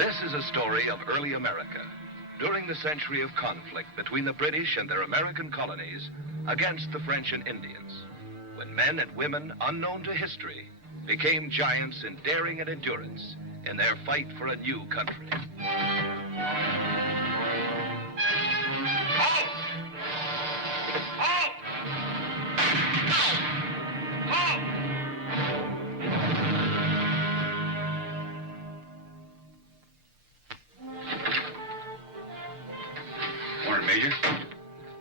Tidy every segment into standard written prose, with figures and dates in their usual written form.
This is a story of early America, during the century of conflict between the British and their American colonies against the French and Indians, when men and women unknown to history became giants in daring and endurance in their fight for a new country. Halt! Halt! Halt! Morning, Major.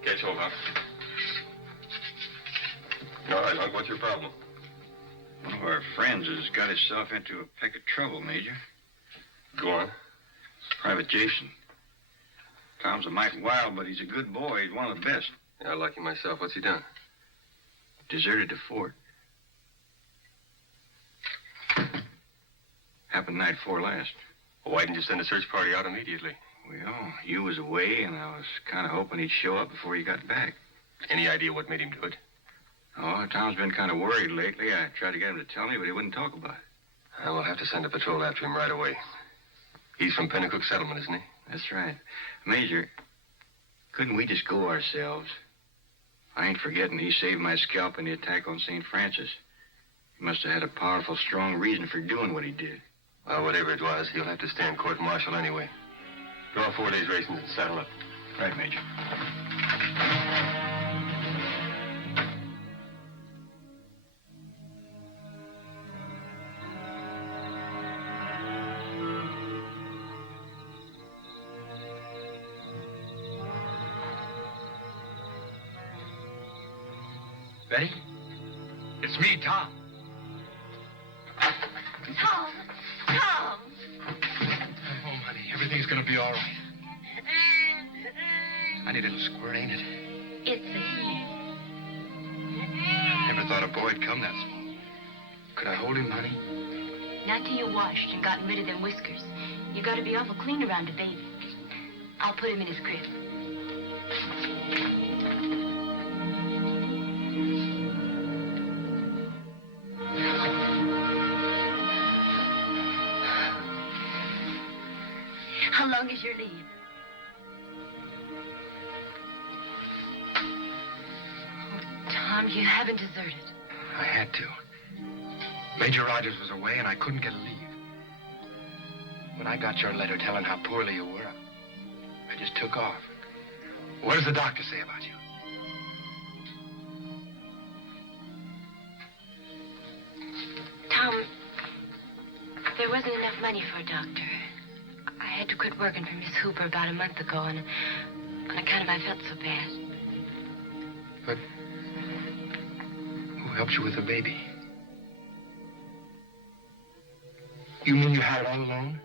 Catch hold, huh? All right, Hunk, what's your problem? One of our friends has got himself into a peck of trouble, Major. Go on. Private Jason. Tom's a mite wild, but he's a good boy. He's one of the best. Yeah, I like him myself. What's he done? Deserted the fort. Happened night before last. Well, why didn't you send a search party out immediately? Well, you was away, and I was kind of hoping he'd show up before you got back. Any idea what made him do it? Oh, Tom's been kind of worried lately. I tried to get him to tell me, but he wouldn't talk about it. I will have to send a patrol after him right away. He's from Pennacook Settlement, isn't he? That's right. Major, couldn't we just go ourselves? I ain't forgetting he saved my scalp in the attack on St. Francis. He must have had a powerful, strong reason for doing what he did. Well, whatever it was, he'll have to stand court-martial anyway. Draw 4 days' rations and saddle up. Right, Major. Betty? It's me, Tom. Tom! Tom! Come home, honey. Everything's gonna be all right. Funny little squirt, ain't it? It's a he. Never thought a boy'd come that small. Could I hold him, honey? Not till you washed and gotten rid of them whiskers. You gotta be awful clean around a baby. I'll put him in his crib. How long is your leave? Oh, Tom, you haven't deserted. I had to. Major Rogers was away, and I couldn't get a leave. When I got your letter telling how poorly you were, I just took off. What does the doctor say about you? Tom, there wasn't enough money for a doctor. I had to quit working for Miss Hooper about a month ago, and on account of I felt so bad. But who helped you with the baby? You mean you had it all alone?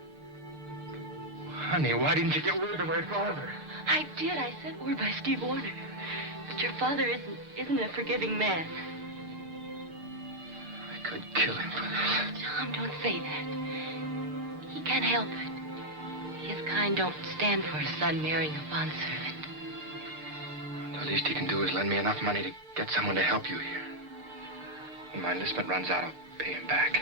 Honey, why didn't you get word to my father? I did. I sent word by Steve Warner. But your father isn't a forgiving man. I could kill him for this. Tom, don't say that. He can't help it. His kind don't stand for a son marrying a bondservant. The least he can do is lend me enough money to get someone to help you here. When my enlistment runs out, I'll pay him back.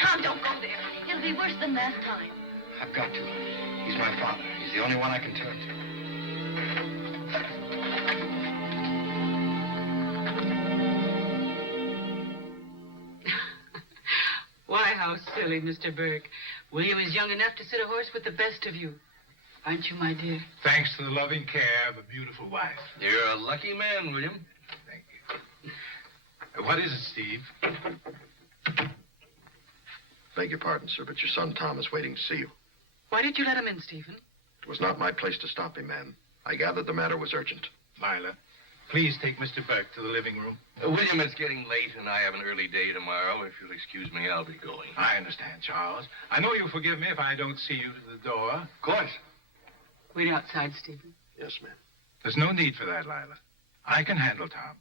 Tom, don't go there. It'll be worse than last time. I've got to. He's my father. He's the only one I can turn to. Why, how silly, Mr. Burke. William is young enough to sit a horse with the best of you. Aren't you, my dear? Thanks to the loving care of a beautiful wife. You're a lucky man, William. Thank you. What is it, Steve? Beg your pardon, sir, but your son Tom is waiting to see you. Why did you let him in, Stephen? It was not my place to stop him, ma'am. I gathered the matter was urgent. Lila, please take Mr. Burke to the living room. William, it's getting late, and I have an early day tomorrow. If you'll excuse me, I'll be going. I understand, Charles. I know you'll forgive me if I don't see you to the door. Of course. Wait outside, Stephen. Yes, ma'am. There's no need for that, Lila. I can handle Tom.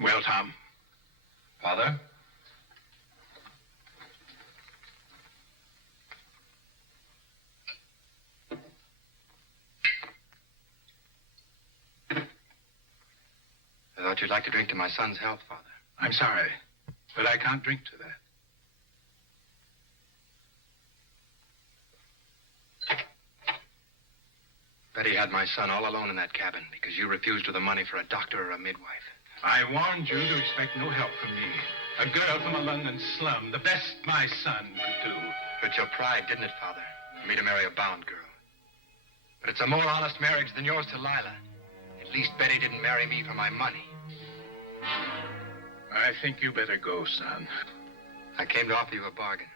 Well, Tom. Father? thought you'd like to drink to my son's health, Father. I'm sorry, but I can't drink to that. Betty had my son all alone in that cabin because you refused her the money for a doctor or a midwife. I warned you to expect no help from me. A girl from a London slum, the best my son could do. Hurt your pride, didn't it, Father? For me to marry a bound girl. But it's a more honest marriage than yours to Lila. At least Betty didn't marry me for my money. I think you better go, son. I came to offer you a bargain.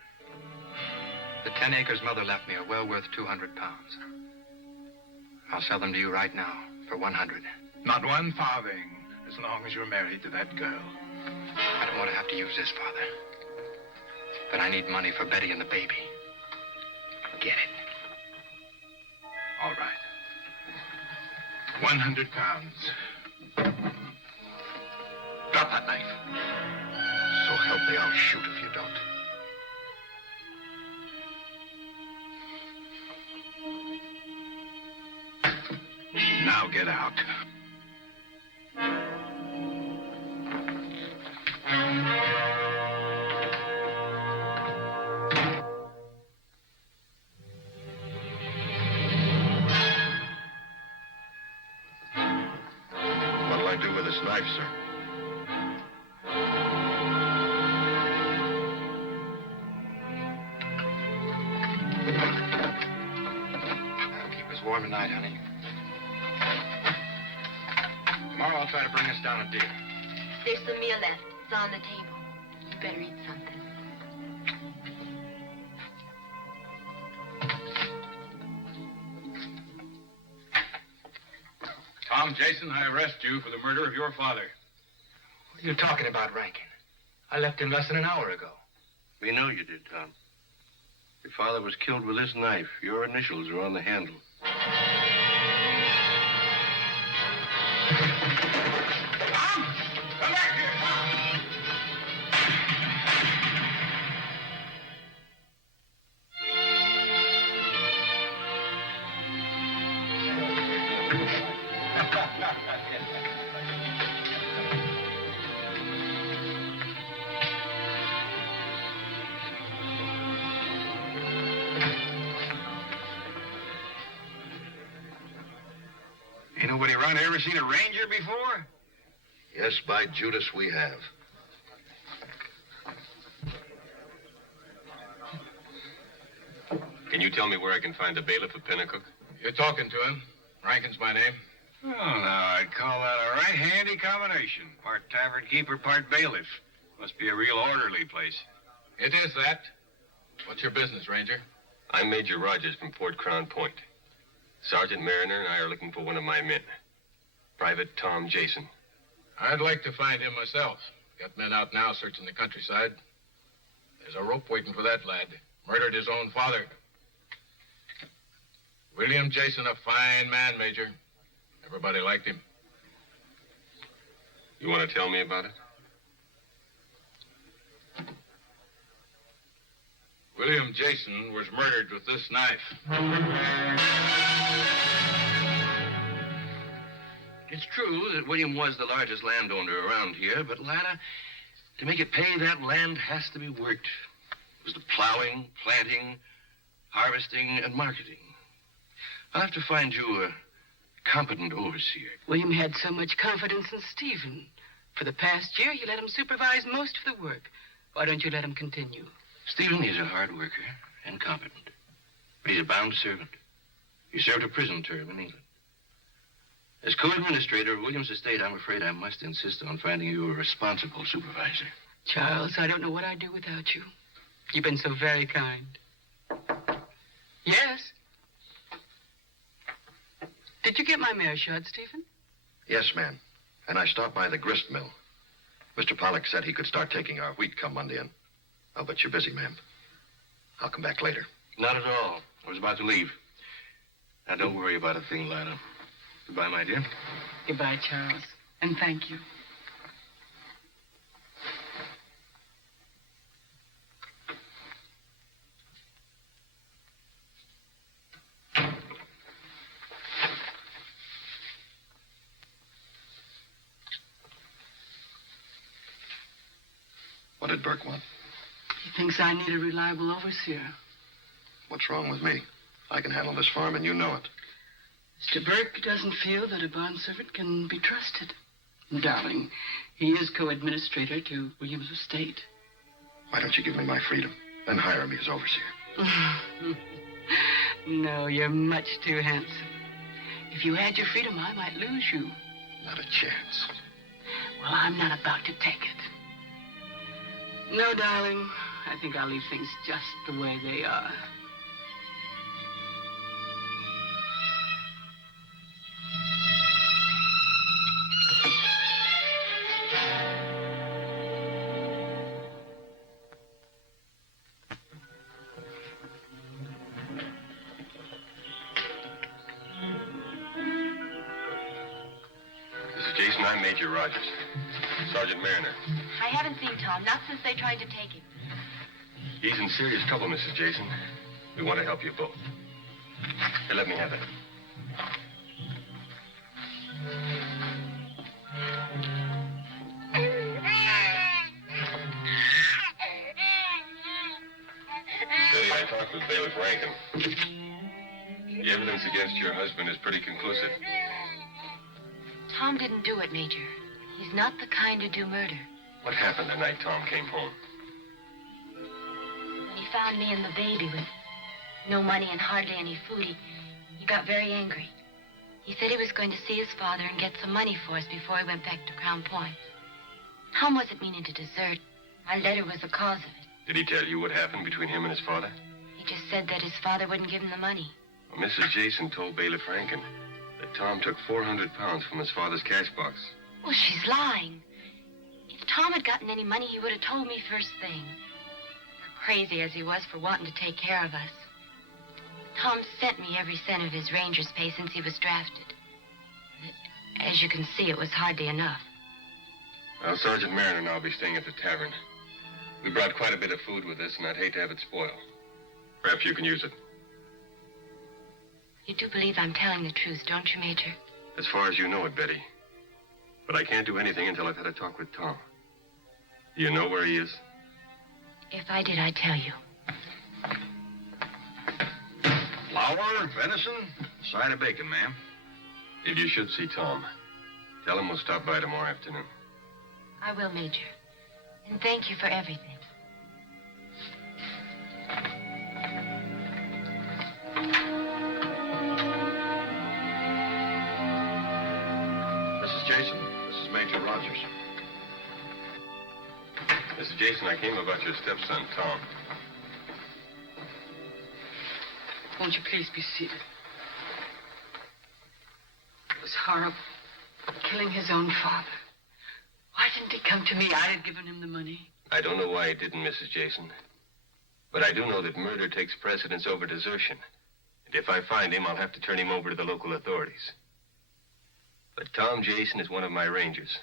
The 10 acres Mother left me are well worth 200 pounds. I'll sell them to you right now for 100. Not one farthing, as long as you're married to that girl. I don't want to have to use this, Father. But I need money for Betty and the baby. Get it. All right. 100 pounds. Drop that knife. So help me, I'll shoot if you don't. Now get out. What'll I do with this knife, sir? That'll keep us warm tonight, honey. Tomorrow I'll try to bring us down a deal. There's some meal left. It's on the table. You better eat something. Tom Jason, I arrest you for the murder of your father. What are you talking about, Rankin? I left him less than an hour ago. We know you did, Tom. Your father was killed with this knife. Your initials are on the handle. Tom! Come back here, Tom! Ain't nobody around here ever seen a ranger before? Yes, by Judas, we have. Can you tell me where I can find the bailiff of Pennacook? You're talking to him. Rankin's my name. Oh, now, I'd call that a right handy combination. Part tavern keeper, part bailiff. Must be a real orderly place. It is that. What's your business, Ranger? I'm Major Rogers from Fort Crown Point. Sergeant Mariner and I are looking for one of my men. Private Tom Jason. I'd like to find him myself. Got men out now searching the countryside. There's a rope waiting for that lad. Murdered his own father. William Jason, a fine man, Major. Everybody liked him. You want to tell me about it? William Jason was murdered with this knife. It's true that William was the largest landowner around here, but, Lila, to make it pay, that land has to be worked. It was the plowing, planting, harvesting, and marketing. I'll have to find you a competent overseer. William had so much confidence in Stephen. For the past year, you let him supervise most of the work. Why don't you let him continue? Stephen is a hard worker and competent, but he's a bound servant. He served a prison term in England. As co-administrator of William's estate, I'm afraid I must insist on finding you a responsible supervisor. Charles, I don't know what I'd do without you. You've been so very kind. Yes? Did you get my mare shod, Stephen? Yes, ma'am. And I stopped by the grist mill. Mr. Pollock said he could start taking our wheat come Monday, and I'll bet you're busy, ma'am. I'll come back later. Not at all. I was about to leave. Now, don't worry about a thing, Lila. Goodbye, my dear. Goodbye, Charles. And thank you. did Burke want? He thinks I need a reliable overseer. What's wrong with me? I can handle this farm, and you know it. Mr. Burke doesn't feel that a bond servant can be trusted. Darling, he is co-administrator to William's estate. Why don't you give me my freedom, then hire me as overseer? No, you're much too handsome. If you had your freedom, I might lose you. Not a chance. Well, I'm not about to take it. No, darling, I think I'll leave things just the way they are. Jason, I'm Major Rogers. Sergeant Mariner. I haven't seen Tom, not since they tried to take him. He's in serious trouble, Mrs. Jason. We want to help you both. Here, let me have it. Betty, I talked with Bailiff Rankin. The evidence against your husband is pretty conclusive. Tom didn't do it, Major. He's not the kind to do murder. What happened the night Tom came home? When he found me and the baby with no money and hardly any food, he got very angry. He said he was going to see his father and get some money for us before he went back to Crown Point. Tom wasn't meaning to desert. My letter was the cause of it. Did he tell you what happened between him and his father? He just said that his father wouldn't give him the money. Well, Mrs. Jason told Bailiff Rankin that Tom took 400 pounds from his father's cash box. Well, she's lying. If Tom had gotten any money, he would have told me first thing. Crazy as he was for wanting to take care of us. Tom sent me every cent of his ranger's pay since he was drafted. As you can see, it was hardly enough. Well, Sergeant Mariner and I'll be staying at the tavern. We brought quite a bit of food with us, and I'd hate to have it spoil. Perhaps you can use it. You do believe I'm telling the truth, don't you, Major? As far as you know it, Betty. But I can't do anything until I've had a talk with Tom. Do you know where he is? If I did, I'd tell you. Flour, venison, side of bacon, ma'am. If you should see Tom, tell him we'll stop by tomorrow afternoon. I will, Major. And thank you for everything. Mrs. Jason, this is Major Rogers. Mrs. Jason, I came about your stepson, Tom. Won't you please be seated? It was horrible. Killing his own father. Why didn't he come to me? I'd have given him the money. I don't know why he didn't, Mrs. Jason. But I do know that murder takes precedence over desertion. And if I find him, I'll have to turn him over to the local authorities. But Tom Jason is one of my rangers.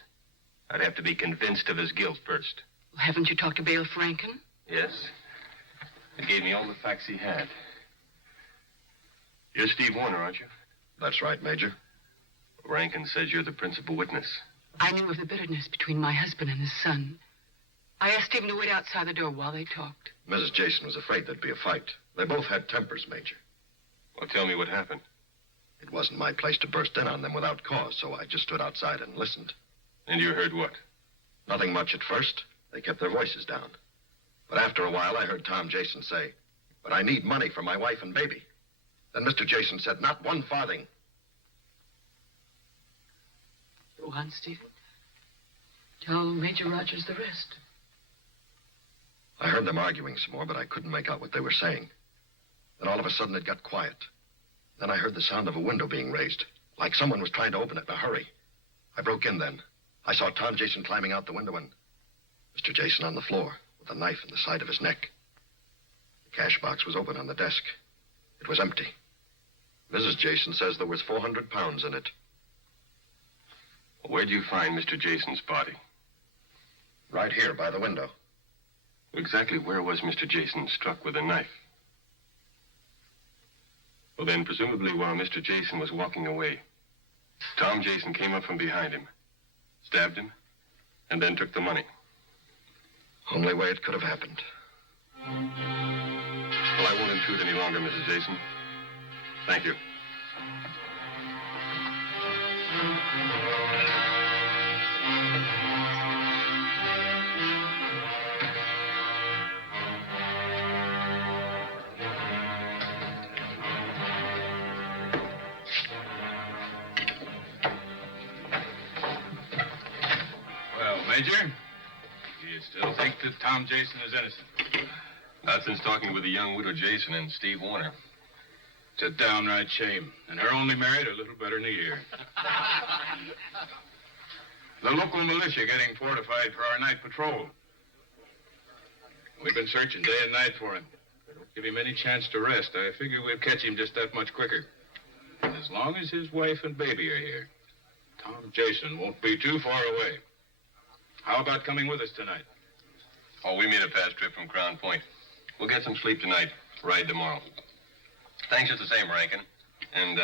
I'd have to be convinced of his guilt first. Well, haven't you talked to Bailiff Rankin? Yes. He gave me all the facts he had. You're Steve Warner, aren't you? That's right, Major. Rankin says you're the principal witness. I knew of the bitterness between my husband and his son. I asked Stephen to wait outside the door while they talked. Mrs. Jason was afraid there'd be a fight. They both had tempers, Major. Well, tell me what happened. It wasn't my place to burst in on them without cause, so I just stood outside and listened. And you heard what? Nothing much at first. They kept their voices down. But after a while, I heard Tom Jason say, "But I need money for my wife and baby." Then Mr. Jason said, "Not one farthing." Go on, Stephen. Tell Major Rogers the rest. I heard them arguing some more, but I couldn't make out what they were saying. Then all of a sudden it got quiet. Then I heard the sound of a window being raised, like someone was trying to open it in a hurry. I broke in then. I saw Tom Jason climbing out the window and Mr. Jason on the floor with a knife in the side of his neck. The cash box was open on the desk. It was empty. Mrs. Jason says there was 400 pounds in it. Well, where'd you find Mr. Jason's body? Right here by the window. Exactly where was Mr. Jason struck with a knife? Well, then, presumably while Mr. Jason was walking away, Tom Jason came up from behind him, stabbed him, and then took the money. Only way it could have happened. Well, I won't intrude any longer, Mrs. Jason. Thank you. Well, Major, do you still think that Tom Jason is innocent? Not since talking with the young widow Jason and Steve Warner. It's a downright shame. And her only married a little better than a year. The local militia getting fortified for our night patrol. We've been searching day and night for him. Don't give him any chance to rest. I figure we'll catch him just that much quicker. And as long as his wife and baby are here, Tom Jason won't be too far away. How about coming with us tonight? Oh, we made a fast trip from Crown Point. We'll get some sleep tonight. Ride tomorrow. Thanks just the same, Rankin. And,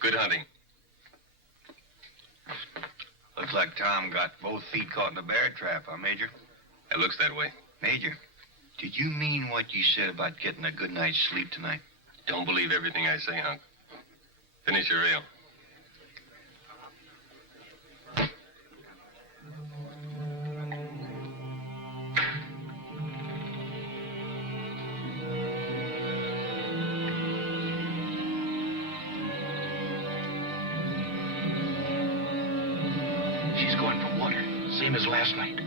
good hunting. Looks like Tom got both feet caught in a bear trap, huh, Major? It looks that way. Major, did you mean what you said about getting a good night's sleep tonight? Don't believe everything I say, Hunk. Finish your ale. She's going for water, same as last night.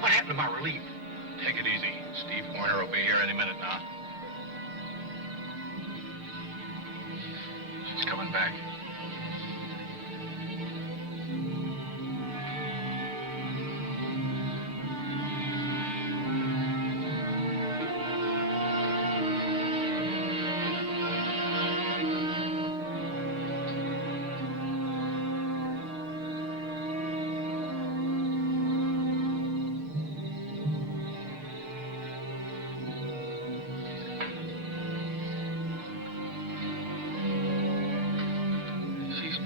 What happened to my relief? Take it easy. Steve Warner will be here any minute now. She's coming back.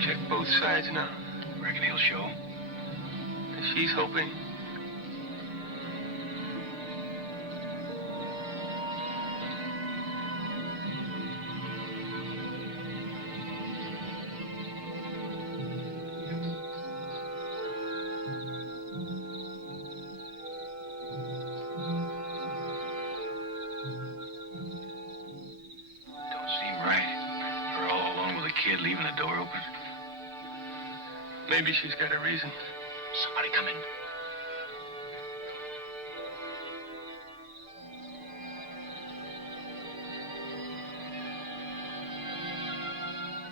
Check both sides now. Reckon he'll show. She's hoping. Don't seem right. We're all alone with a kid leaving the door open. Maybe she's got a reason. Somebody come in.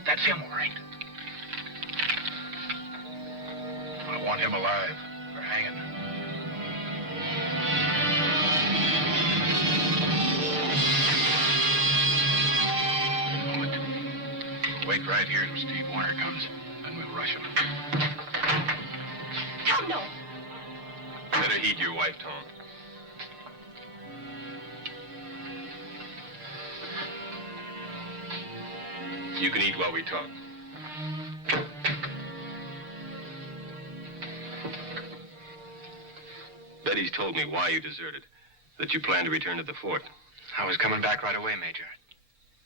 That's him, all right. I want him alive for hanging. Wait right here till Steve Warner comes, then we'll rush him. Tom, no. Better heed your wife, Tom. You can eat while we talk. Betty's told me why you deserted. That you plan to return to the fort. I was coming back right away, Major.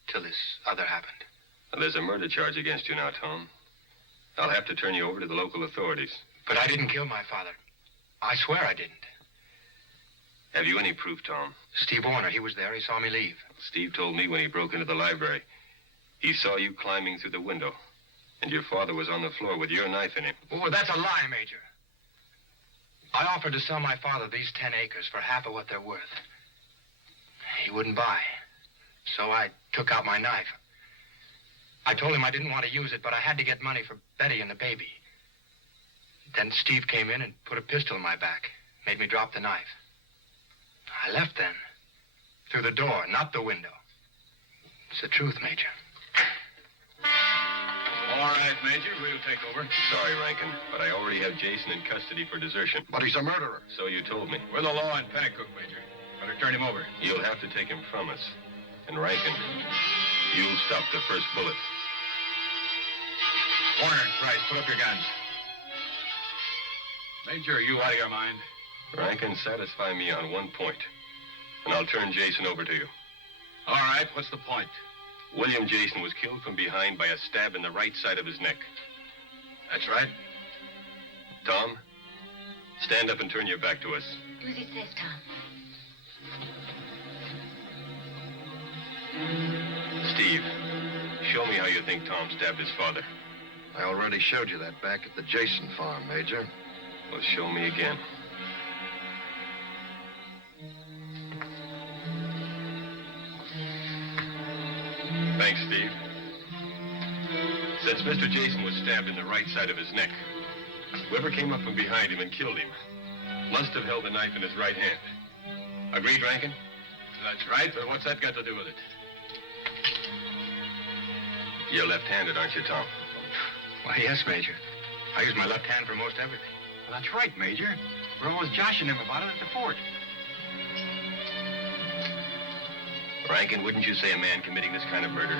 Till this other happened. There's a murder charge against you now, Tom. I'll have to turn you over to the local authorities. But I didn't kill my father. I swear I didn't. Have you any proof, Tom? Steve Warner, he was there. He saw me leave. Steve told me when he broke into the library. He saw you climbing through the window. And your father was on the floor with your knife in him. Oh, that's a lie, Major. I offered to sell my father these 10 acres for half of what they're worth. He wouldn't buy. So I took out my knife. I told him I didn't want to use it, but I had to get money for Betty and the baby. Then Steve came in and put a pistol in my back, made me drop the knife. I left then. Through the door, not the window. It's the truth, Major. All right, Major, we'll take over. Sorry, Rankin, but I already have Jason in custody for desertion. But he's a murderer. So you told me. We're the law in Packcook, Major. Better turn him over. You'll have to take him from us. And Rankin, you'll stop the first bullet. Warner, Price, put up your guns. Major, are you out of your mind? Rankin, satisfy me on one point, and I'll turn Jason over to you. All right, what's the point? William Jason was killed from behind by a stab in the right side of his neck. That's right. Tom, stand up and turn your back to us. Do as he says, Tom. Steve, show me how you think Tom stabbed his father. I already showed you that back at the Jason farm, Major. Well, show me again. Thanks, Steve. Since Mr. Jason was stabbed in the right side of his neck, whoever came up from behind him and killed him must have held the knife in his right hand. Agreed, Rankin? That's right, but what's that got to do with it? You're left-handed, aren't you, Tom? Why, yes, Major. I use my left hand for most everything. Well, that's right, Major. We're always joshing him about it at the fort. Rankin, wouldn't you say a man committing this kind of murder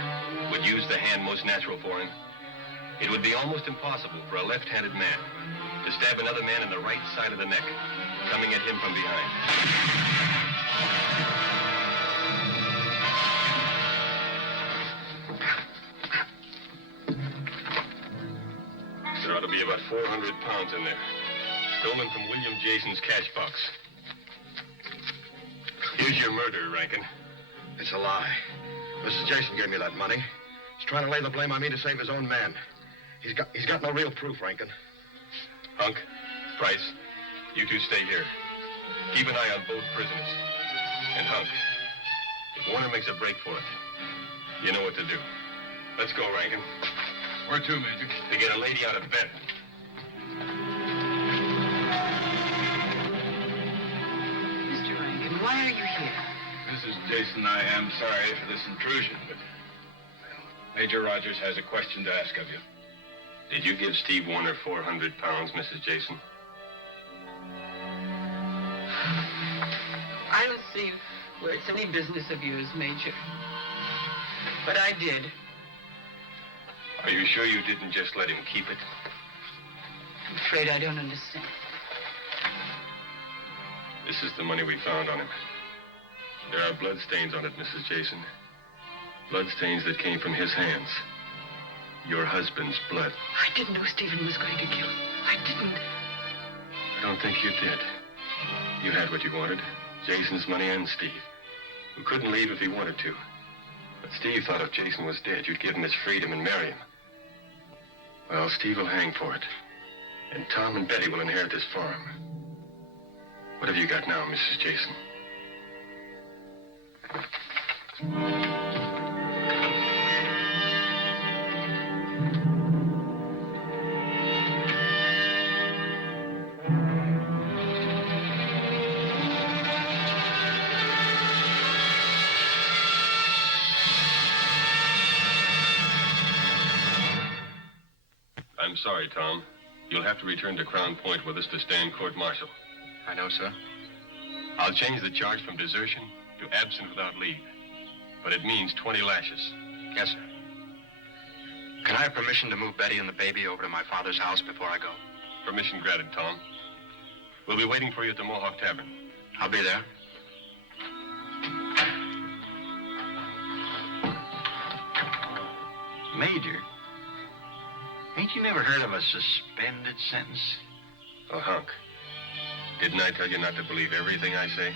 would use the hand most natural for him? It would be almost impossible for a left-handed man to stab another man in the right side of the neck, coming at him from behind. There ought to be about 400 pounds in there, stolen from William Jason's cash box. Here's your murder, Rankin. It's a lie. Mrs. Jason gave me that money. He's trying to lay the blame on me to save his own man. He's got no real proof, Rankin. Hunk, Price, you two stay here. Keep an eye on both prisoners. And Hunk, if Warner makes a break for it, you know what to do. Let's go, Rankin. Where to, Major? To get a lady out of bed. Mr. Rankin, why are you here? Mrs. Jason, I am sorry for this intrusion, but Major Rogers has a question to ask of you. Did you give Steve Warner 400 pounds, Mrs. Jason? I don't see where it's any business of yours, Major. But I did. Are you sure you didn't just let him keep it? I'm afraid I don't understand. This is the money we found on him. There are blood stains on it, Mrs. Jason. Blood stains that came from his hands. Your husband's blood. I didn't know Stephen was going to kill him. I didn't. I don't think you did. You had what you wanted. Jason's money and Steve, who couldn't leave if he wanted to. But Steve thought if Jason was dead, you'd give him his freedom and marry him. Well, Steve will hang for it. And Tom and Betty will inherit this farm. What have you got now, Mrs. Jason? I'm sorry, Tom. You'll have to return to Crown Point with us to stand court-martial. I know, sir. I'll change the charge from desertion to absent without leave. But it means 20 lashes. Yes, sir. Can I have permission to move Betty and the baby over to my father's house before I go? Permission granted, Tom. We'll be waiting for you at the Mohawk Tavern. I'll be there. Major, ain't you never heard of a suspended sentence? Oh, Hunk. Didn't I tell you not to believe everything I say?